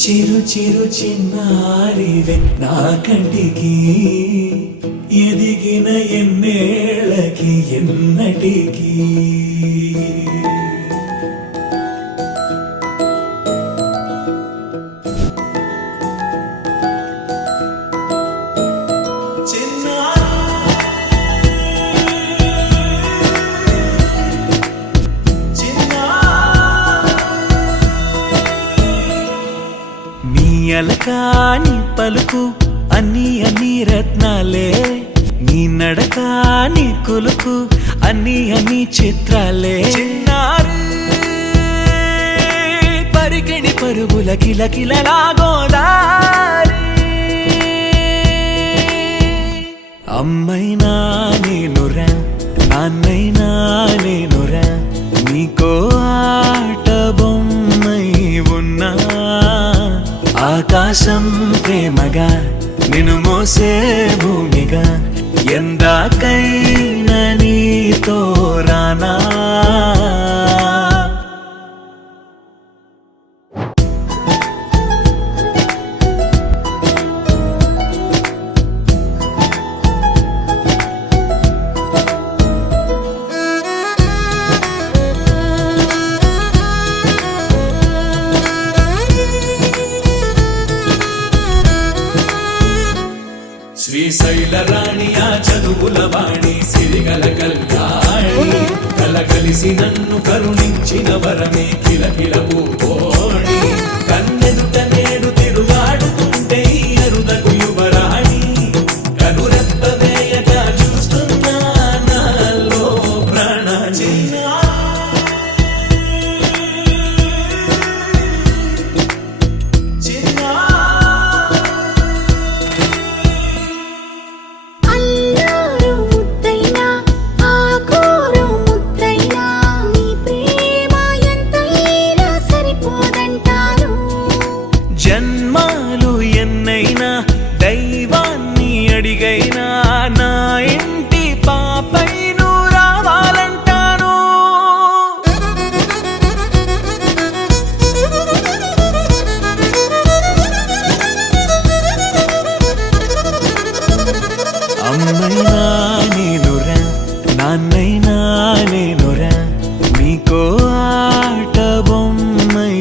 చిరు చిరు చిన్నారివే నా కంటికి ఎదిగిన ఎన్నేళ్ళకి ఎన్నటికి అలకాని పలుకు అన్ని అన్ని రత్నాలే నీ నడకాని కులుకు అన్ని అన్ని చిత్రాలే చిన్నారు పరికిణి పరుగుల కిలకిలలా గోదారి అమ్మైనా నేనురా నాన్నైనా నేనురా నీకో ఆట బొమ్మై ఉన్నా ఆకాశం ప్రేమగా నిన్ను మోసే భూమిగా ఎందాకైనా నీతో రానా శ్రీశైల రాణి ఆ చదువుల వాణి సిరిగల కళ్యాణి కలగలిసి నన్ను కరుణించిన వరమే కిలకిల పూకోణి కన్నెదుట నేడు తిరుగాడుతుంటే అరుదకు యువరాణి కనురెప్ప వేయక చూస్తున్నా నాలో ప్రాణ జన్మాలు ఎన్నైనా దైవాన్ని అడిగైనా నా ఇంటి పాపై నువ్వు రావాలంటాను అమ్మైనా నేనురా నాన్నైనా నేనురా నీకో ఆట బొమ్మై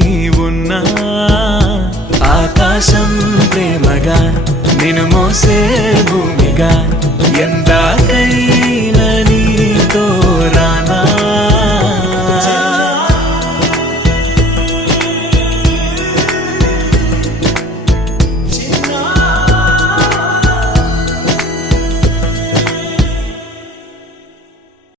ఉన్నా ఆకాశం ప్రేమగా నిన్ను మోసే భూమిగా ఎందాక